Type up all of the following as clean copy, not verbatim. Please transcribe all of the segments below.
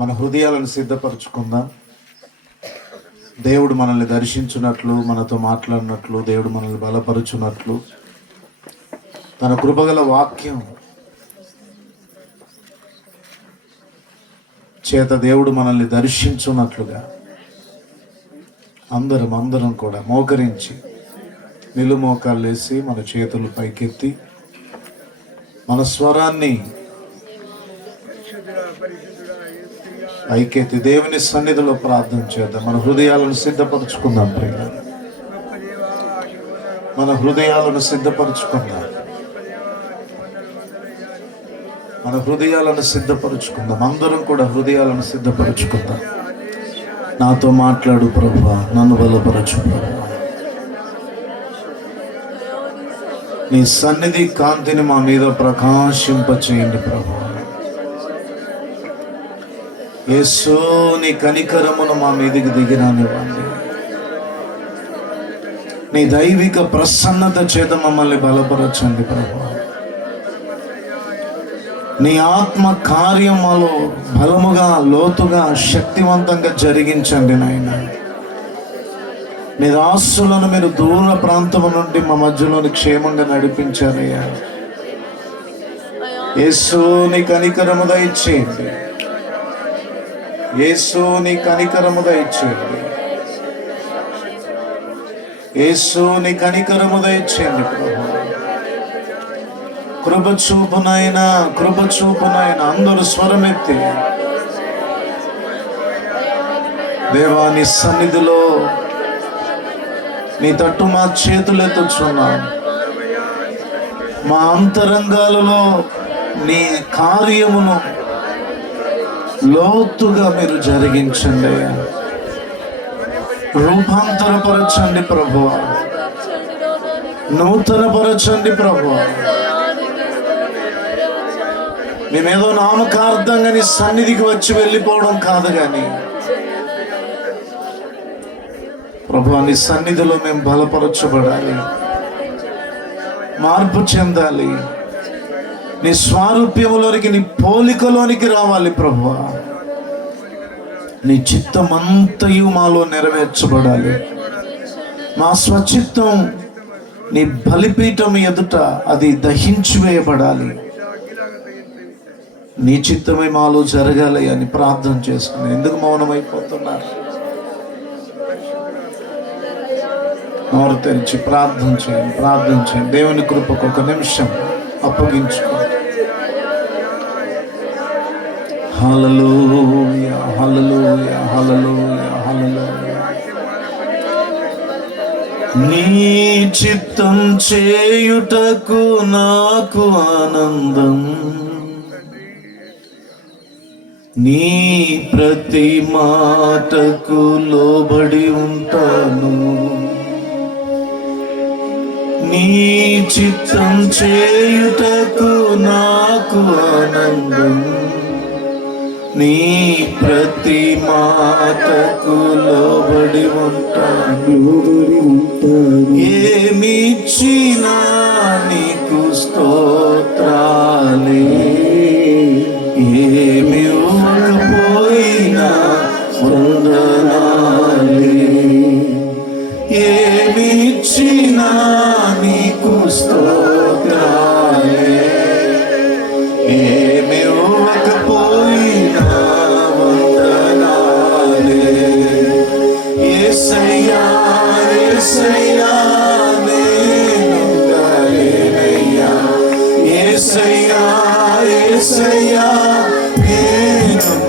మన హృదయాలను సిద్ధపరచుకుందాం. దేవుడు మనల్ని దర్శించున్నట్లు, మనతో మాట్లాడినట్లు, దేవుడు మనల్ని బలపరుచున్నట్లు, తన కృపగల వాక్యం చేత దేవుడు మనల్ని దర్శించున్నట్లుగా అందరం కూడా మోకరించి నిలుమోకాలు వేసి మన చేతులు పైకెత్తి మన స్వరాన్ని పైకెత్తి దేవుని సన్నిధిలో ప్రార్థన చేద్దాం. మన హృదయాలను సిద్ధపరచుకుందాం. ప్రియ, మన హృదయాలను సిద్ధపరచుకుందాం. మన హృదయాలను సిద్ధపరచుకుందాం. అందరం కూడా హృదయాలను సిద్ధపరచుకుందాం. నాతో మాట్లాడు ప్రభువా, నన్ను బలపరచు ప్రభువా. నీ సన్నిధి కాంతిని మా మీద ప్రకాశింపచేయండి ప్రభువా. యేసు, నీ కనికరమును మా మీదికి దిగిరానివ్వండి. నీ దైవిక ప్రసన్నత చేత మమ్మల్ని బలపరచండి ప్రభువా. నీ ఆత్మ కార్యములో బలముగా, లోతుగా, శక్తివంతంగా జరిగించండి నాయన. నీ దాసులను మీరు దూర ప్రాంతం నుండి మా మధ్యలోని క్షేమంగా నడిపించారయ్యా. యేసు, నీ కనికరము దయచేయండి. యేసు, నీ కనికరము దయచేయండి. యేసు, నీ కనికరము దయచేయండి ప్రభు. కృప చూపునైనా, కృప చూపునైనా. అందరూ స్వరమెత్తి దేవా, నీ సన్నిధిలో నీ తట్టు మా చేతులు ఎత్తుచున్నాం. మా అంతరంగాలలో నీ కార్యమును లోతుగా మీరు జరిగించండి. రూపాంతరపరచండి ప్రభువా. నూతనపరచండి ప్రభువా. మేమేదో నామకార్థంగా నీ సన్నిధికి వచ్చి వెళ్ళిపోవడం కాదు, కానీ ప్రభువా, నీ సన్నిధిలో మేము బలపరచబడాలి, మార్పు చెందాలి, నీ స్వారూప్యములోనికి, నీ పోలికలోనికి రావాలి ప్రభువా. నీ చిత్తమంతయు మాలో నెరవేర్చబడాలి. మా స్వచిత్తం నీ బలిపీఠం ఎదుట అది దహించి వేయబడాలి. నీ చిత్తమే మాలో జరగాలి అని ప్రార్థన చేసుకుని ఎందుకు మౌనమైపోతున్నారు? నోరు తెరిచి ప్రార్థన చేయండి, ప్రార్థన చేయండి. దేవుని కృపకు ఒక నిమిషం అప్పగించుకోండి. హల్లెలూయా, హల్లెలూయా, హల్లెలూయా, హల్లెలూయా. నీ చిత్తం చేయుటకు నాకు ఆనందం. నీ ప్రతి మాటకు లోబడి ఉంటాను. నీ చిత్తం చేయుటకు నాకు ఆనందం. నీ ప్రతి మాటకు లోబడి ఉంటాను. ఏమిచ్చినా నీకు స్తోత్రాలే, ఏమి ఇవ్వకపోయినా వందనాలే. ఏమిచ్చినా నీకు స్తోత్రాలే, ఏమి ఇవ్వకపోయినా వందనాలే. యేసయ్యా, యేసయ్యా, నేనుండలేనయ్యా. యేసయ్యా, యేసయ్యా, నేనుండలేనయ్యా.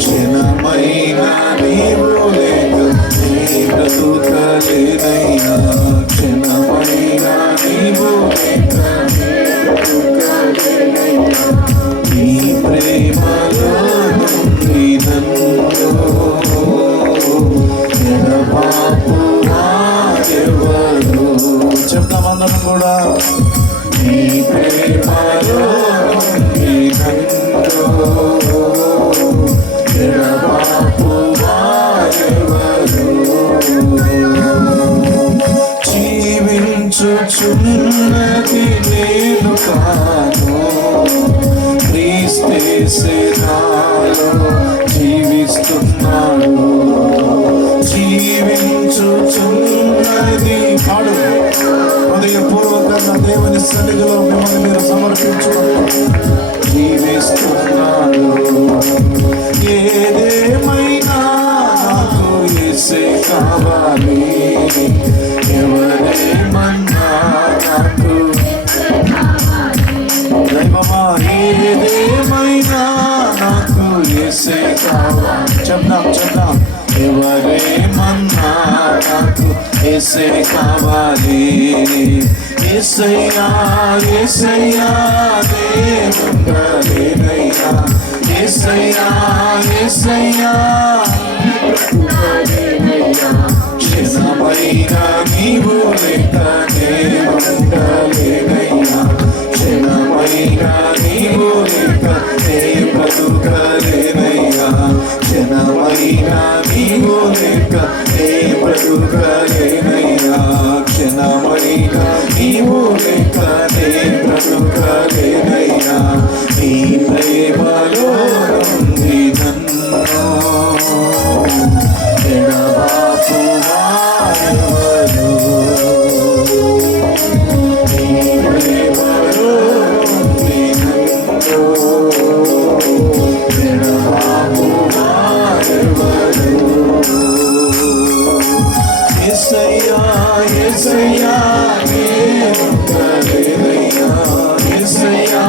క్షణమైనా నీవు లేక నీ బ్రతుకలేనయ్యా. క్షణమైనా నీవు లేక నీ బ్రతుకలేనయ్యా. నీ ప్రేమలో నుండి నన్ను ఎడబాపు వారెవరు? చెప్తామందరం కూడా. నీ ప్రేమలో నుండి నన్ను ఎడబాపు వారెవరు? జీవించుచున్నది నేను కాదు, సన్నిధిలో మిమ్మల్ని మీరు సమర్పించుకుంటూ జీవిస్తున్నాను. ఏదేమైనా నాకు యేసే కావాలి, ఎవరేమన్నా నాకు దైవమా, ఏదేమైనా నాకు యేసే కావాలి. చెప్దాం ఎవరేమన్నా నాకు యేసే కావాలి. యేసయ్యా యేసయ్యా నేనుండలేనయ్యా, యేసయ్యా యేసయ్యా క్షణమైనా నీవు లేక నేనుండలేనయ్యా, క్షణమైనా నీవు లేక నే బ్రతుకలేనయ్యా, క్షణమైనా నీవు లేక నే బ్రతుకలేనయ్యా, క్షణమైనా నీవు లేక నే బ్రతుకలేనయ్యా. నీ ప్రేమలో ఉంది నన్ను ఎడబాపు వారెవరు, నీ ప్రేమలో ఉంది నన్ను ఎడబాపు వారెవరు. యేసయ్యా యేసయ్యా నేనుండలేనయ్యా, యేసయ్యా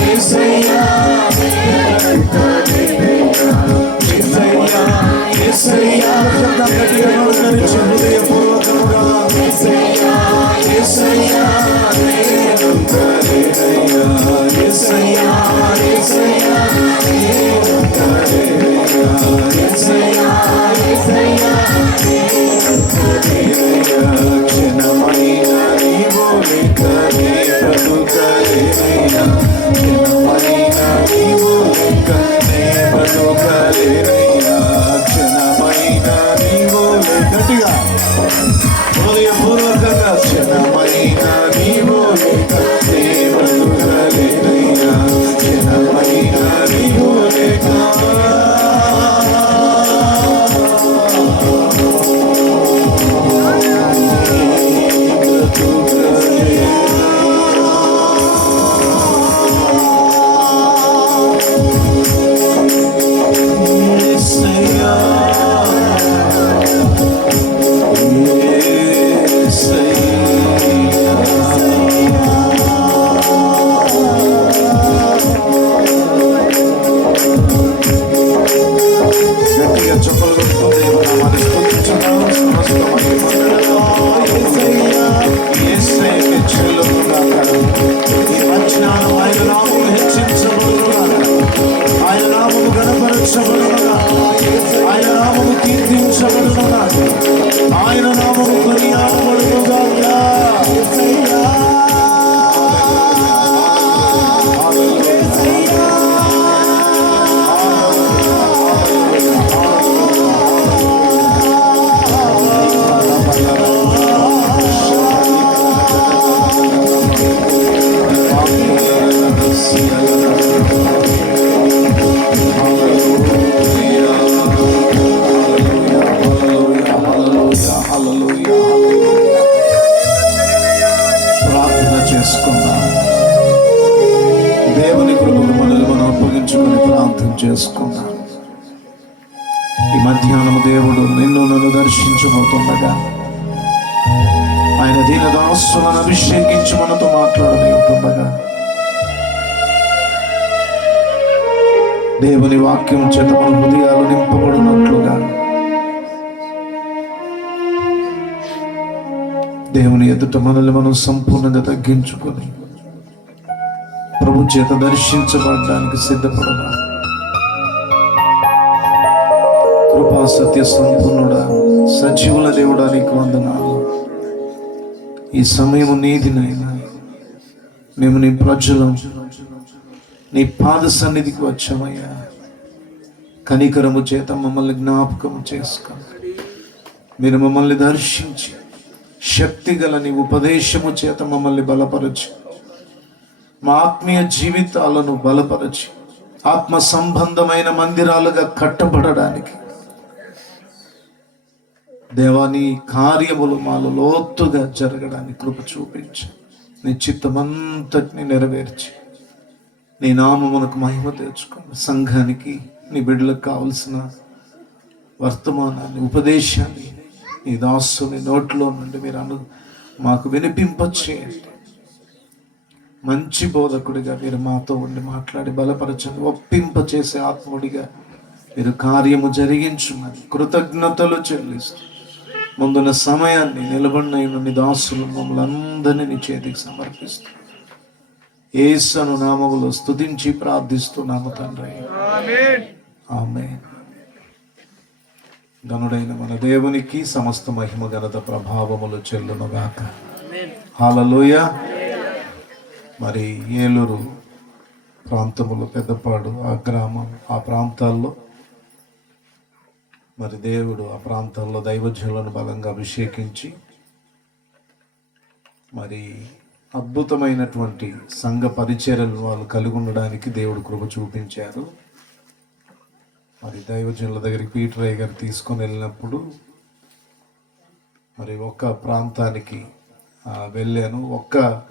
యేసయ్యా యేసయ్యా యేసయ్యా గట్టిగా నోరుతెరిచి హృదయపూర్వకముగా యేసయ్యా యేసయ్యా నేనుండలేనయ్యా, యేసయ్యా యేసయ్యా నేనుండలేనయ్యా, యేసయ్యా యేసయ్యా క్షణమైనా నీవు లేక నే బ్రతుకలేనయ్యా, క్షణమైనా నీవు లేక నే బ్రతుకలేనయ్యా, క్షణమైనా నీవు లేక గట్టిగా హృదయపూర్వకంగా క్షణమైనా నీవు లేక నే బ్రతుకలేనయ్యా, క్షణమైనా నీవు లేక ఆయన నామము కొనియాడబడునుగాక. దేవుని కృపకు మనల్ని మనం అప్పగించుకొని ప్రార్థన చేసుకున్నాం. ఈ మధ్యాహ్నం దేవుడు నిన్ను నన్ను దర్శించబోతుండగా ఆయన దీనదాసులను అభిషేకించి మనతో మాట్లాడబోతుండగా దేవుని వాక్యం చేత మన హృదయాలు నింపబడినట్లుగా దేవుని ఎదుట మనల్ని మనం సంపూర్ణంగా తగ్గించుకొని ప్రభు చేత దర్శించబడడానికి సిద్ధపడదా. కృపా సత్య సంపూర్ణుడా, సజీవుల దేవుడా, నీకు వందనాలు. ఈ సమయం నీదినైనా మేము నీ ప్రజలం నీ పాద సన్నిధికి వచ్చామయ్యా. కనికరము చేత మమ్మల్ని జ్ఞాపకము చేసుకోండి. మీరు మమ్మల్ని దర్శించి శక్తి గల నీ ఉపదేశము చేత మమ్మల్ని బలపరచు. మా ఆత్మీయ జీవితాలను బలపరచి ఆత్మ సంబంధమైన మందిరాలుగా కట్టబడడానికి దేవా నీ కార్యములు మాలో లోతుగా జరగడానికి కృప చూపించు. నీ చిత్తమంతటిని నెరవేర్చి నీ నామమునకు మహిమ తెచ్చుకోండి. సంఘానికి నీ బిడ్డలకు కావలసిన వర్తమానాన్ని, ఉపదేశాన్ని నీ దాసుని నోట్లో నుండి మీరు మాకు వినిపింపచేయండి. మంచి బోధకుడిగా మీరు మాతో ఉండి మాట్లాడి బలపరచండి. ఒప్పింపచేసే ఆత్ముడిగా మీరు కార్యము జరిగించుమని కృతజ్ఞతలు చెల్లిస్తూ ముందున్న సమయాన్ని నిలబడిన నీ దాసులు మమ్మల్ని అందరినీ నీ చేతికి సమర్పిస్తూ యేసు నామములో స్తుతించి ప్రార్థిస్తున్నాము తండ్రి. ఆమేన్. ఘనుడైన మన దేవునికి సమస్త మహిమ ఘనత ప్రభావములు చెల్లునుగాక. హల్లెలూయా. మరి ఏలూరు ప్రాంతములో పెద్దపాడు ఆ గ్రామం, ఆ ప్రాంతాల్లో మరి దేవుడు ఆ ప్రాంతాల్లో దైవజనులను బలంగా అభిషేకించి మరి అద్భుతమైనటువంటి సంఘ పరిచర్యలు వాళ్ళు కలిగి ఉండడానికి దేవుడు కృప చూపించారు. మరి దైవజనుల దగ్గరికి పీటరయ్య గారు తీసుకొని వెళ్ళినప్పుడు మరి ఒక్క ప్రాంతానికి వెళ్ళాను. ఒక్క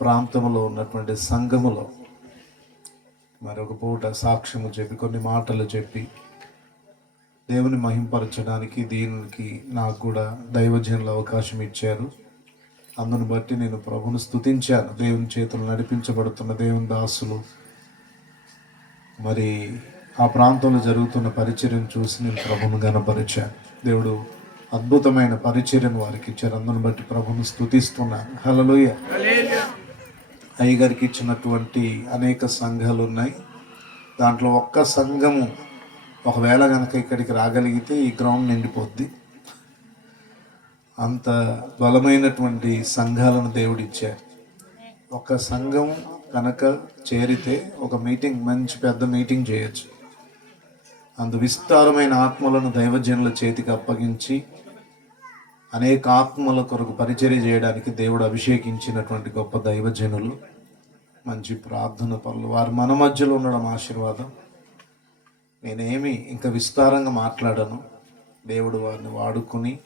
ప్రాంతంలో ఉన్నటువంటి సంఘములో మరి ఒక పూట సాక్ష్యము చెప్పి కొన్ని మాటలు చెప్పి దేవుని మహింపరచడానికి దీనికి నాకు కూడా దైవజనులు అవకాశం ఇచ్చారు. అందును బట్టి నేను ప్రభువును స్తుతించాను. దేవుని చేతులు నడిపించబడుతున్న దేవుని దాసులు మరి ఆ ప్రాంతంలో జరుగుతున్న పరిచర్యను చూసి నేను ప్రభువును గణపరిచాను. దేవుడు అద్భుతమైన పరిచర్యను వారికి ఇచ్చారు. అందును బట్టి ప్రభువును స్తుతిస్తున్నాను. హల్లెలూయా. అయ్యగారికి ఇచ్చినటువంటి అనేక సంఘాలు ఉన్నాయి. దాంట్లో ఒక్క సంఘము ఒకవేళ కనుక ఇక్కడికి రాగలిగితే ఈ గ్రౌండ్ నిండిపోద్ది. అంత బలమైనటువంటి సంఘాలను దేవుడు ఇచ్చారు. ఒక సంఘం కనుక చేరితే ఒక మీటింగ్, మంచి పెద్ద మీటింగ్ చేయొచ్చు. అందు విస్తారమైన ఆత్మలను దైవజనుల చేతికి అప్పగించి అనేక ఆత్మల కొరకు పరిచర్య చేయడానికి దేవుడు అభిషేకించినటువంటి గొప్ప దైవజనులు, మంచి ప్రార్థన పనులు, వారు మన మధ్యలో ఉండడం ఆశీర్వాదం. నేనేమి ఇంకా విస్తారంగా మాట్లాడను. దేవుడు వారిని వాడుకుని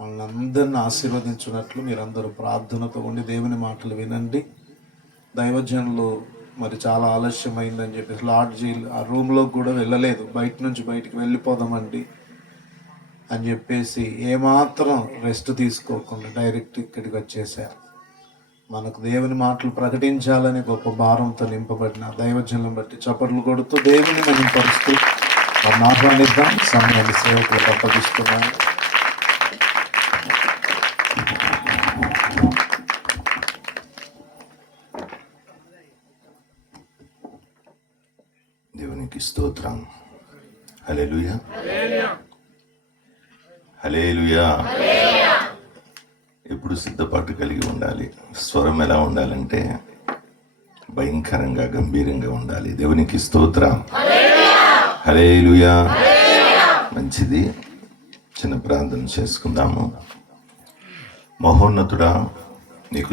మనల్ని అందరిని ఆశీర్వదించినట్లు మీరందరూ ప్రార్థనతో ఉండి దేవుని మాటలు వినండి. దైవజనులు మరి చాలా ఆలస్యమైందని చెప్పేసి లాడ్జీ ఆ రూమ్లో కూడా వెళ్ళలేదు. బయట నుంచి బయటికి వెళ్ళిపోదామండి అని చెప్పేసి ఏమాత్రం రెస్ట్ తీసుకోకుండా డైరెక్ట్ ఇక్కడికి వచ్చేసారు. మనకు దేవుని మాటలు ప్రకటించాలని గొప్ప భారంతో నింపబడిన దైవజనులను బట్టి చప్పట్లు కొడుతూ దేవుని మహిమపరుస్తూ మనం ఆహ్వానిద్దాం. సమయాన్ని సేవకులకు అప్పగిస్తున్నాను. దేవునికి స్తోత్రం. హల్లెలూయా, హల్లెలూయా. ఎప్పుడు సిద్ధపాటు కలిగి ఉండాలి. స్వరం ఎలా ఉండాలంటే భయంకరంగా గంభీరంగా ఉండాలి. దేవునికి స్తోత్రం. హల్లెలూయా. మంచిది. చిన్న ప్రార్థన చేసుకుందాము. మహోన్నతుడా,